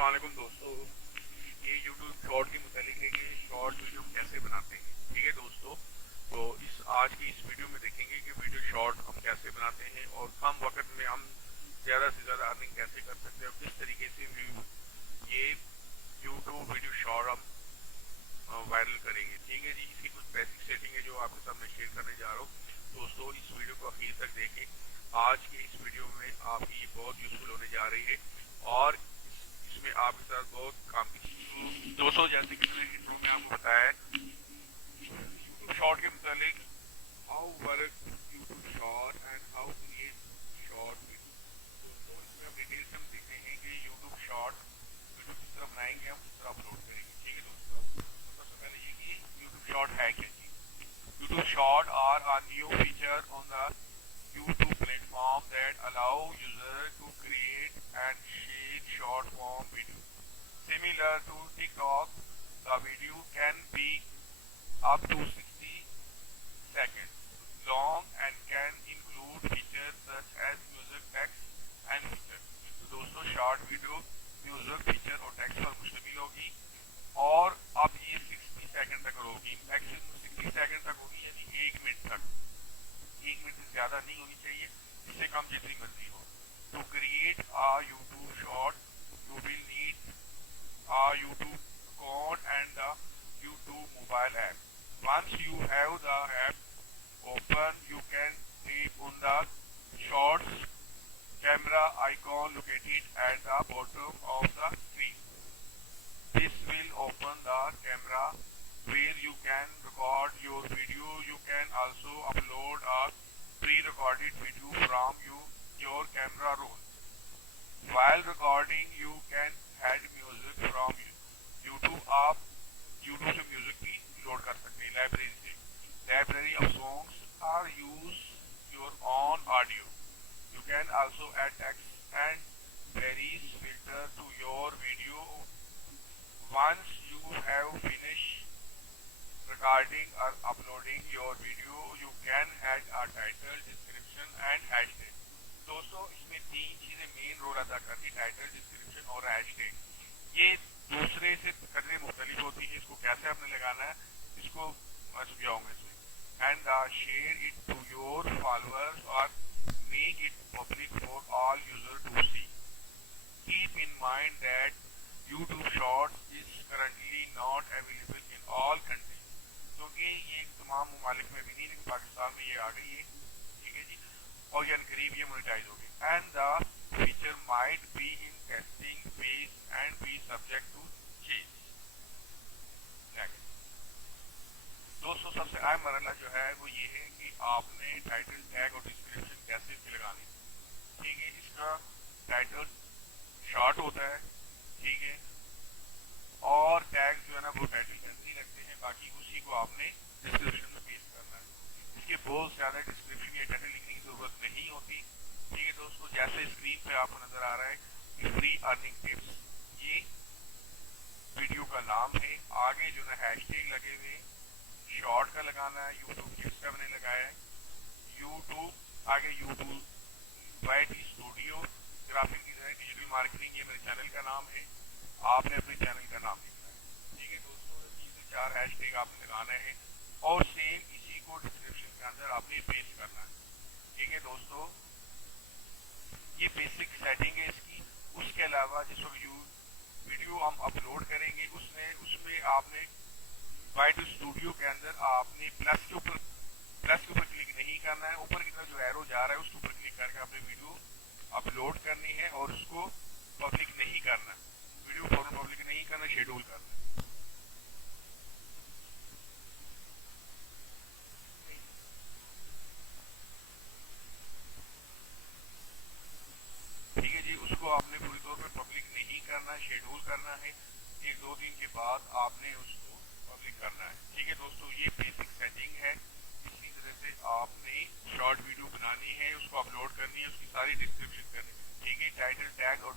अस्सलाम वालेकुम दोस्तों। ये यूट्यूब शॉर्ट के मुतालिक है कि शॉर्ट वीडियो कैसे बनाते हैं। ठीक है दोस्तों, तो आज की इस वीडियो में देखेंगे कि वीडियो शॉर्ट हम कैसे बनाते हैं और कम वक्त में हम ज़्यादा से ज़्यादा अर्निंग कैसे कर सकते हैं और किस तरीके से ये यूट्यूब वीडियो शॉर्ट हम वायरल करेंगे। ठीक है जी, इसकी कुछ बेसिक सेटिंग है जो आपके सामने शेयर करने जा रहा हूँ। दोस्तों, इस वीडियो को आखिर तक देखें। आज के इस वीडियो में आपकी बहुत यूजफुल होने जा रही है और इसमें आपके साथ बहुत काम की। दोस्तों, जैसे कि मैंने इंट्रो में आपको बताया है यूट्यूब शॉर्ट के मुतालिक how work YouTube short and how create short video. दोस्तों, इसमें हम डिटेल से हम देखते हैं कि यूट्यूब शॉर्ट वीडियो किस तरह बनाएंगे, हम किस तरह अपलोड करेंगे। ठीक है दोस्तों, सबसे पहले ये कि यूट्यूब शॉर्ट है क्या चीज। YouTube Short are a new feature on the YouTube platform that allow users to create and share short form videos. Similar to TikTok, the video can be up to 60 seconds long and can include features such as music, text and picture. तो दोस्तों, short video music, picture और text पर मुश्तमिल होगी और अब ये 60 second तक होगी। मैक्सिमम 60 सेकंड तक होगी, यानी 1 मिनट तक। 1 मिनट से ज्यादा नहीं होनी चाहिए, इससे कम जितनी मर्जी हो। To create a YouTube short, you will need a YouTube account and the YouTube mobile app. Once you have the app open, you can tap on the shorts camera icon located at the bottom of the screen. This will open the camera where you can record your video. You can also upload a pre-recorded video from your camera roll. While recording, you can add music from YouTube। आप YouTube से music भी load कर सकते हैं library से। Library of songs are use your own audio. You can also add text and varies filter to your video. Once you have finished recording or uploading your video, you can add a title, description and hashtag। दोस्तों, इसमें 3 चीजें main role अदा करती है, title, description और hashtag. ये दूसरे से कदरे मुख्तलिफ होती है। इसको कैसे आपने लगाना है, इसको मैं समझाऊंगा इसमें। And share it to your followers और make it public for all user to see. Keep in mind that YouTube Shorts is currently not available in all countries, क्योंकि ये तमाम ममालिक में भी नहीं, लेकिन पाकिस्तान में ये आ गई है। ठीक है जी, और ये करीब ये मोनेटाइज हो गई। And the feature might be in testing phase and be subject to change. दोस्तों, सबसे अहम मरहला जो है वो ये है कि आपने टाइटल, टैग और डिस्क्रिप्शन कैसे इसके लगाने। ठीक है, इसका टाइटल शॉर्ट होता है, ठीक है, और टैग जो है ना वो टाइटल के अंदर ही लगते हैं, बाकी उसी को आपने डिस्क्रिप्शन में पेस्ट करना है। इसके बहुत ज्यादा डिस्क्रिप्शन या टाइटल लिखने की जरूरत नहीं होती। ठीक है दोस्तों, जैसे स्क्रीन पे आपको नजर आ रहा है फ्री अर्निंग टिप्स, ये वीडियो का नाम है। आगे जो है हैशटैग लगे हुए, शॉर्ट का लगाना है, यूट्यूब किड्स का मैंने लगाया है, यूट्यूब आगे YouTube YT studio graphic design digital marketing, ये मेरे चैनल का नाम है। आपने अपने चैनल का नाम लिखना है। ठीक है दोस्तों, 3 से 4 हैशटैग आपने लगाना है और सेम इसी को डिस्क्रिप्शन के अंदर आपने पेस्ट करना है। ठीक है दोस्तों, ये बेसिक सेटिंग है इसकी। उसके अलावा जिस वीडियो हम अपलोड करेंगे उसमें आपने वाईटी स्टूडियो के अंदर आपने प्लस के ऊपर क्लिक नहीं करना है। ऊपर की तरफ जो एरो जा रहा है उसके ऊपर क्लिक करके आपने वीडियो अपलोड करनी है और उसको पब्लिक नहीं करना, वीडियो फौरन पब्लिक नहीं करना, शेड्यूल करना। ठीक है जी, उसको आपने पूरी तौर पे पब्लिक नहीं करना, शेड्यूल करना है। 1-2 दिन के बाद आपने उसको पब्लिक करना है। ठीक है दोस्तों, ये बेसिक सेटिंग है। इसी तरह से आपने शॉर्ट वीडियो बनानी है, उसको अपलोड करनी है, उसकी सारी डिस्क्रिप्शन करनी है। ठीक है, टाइटल, टैग और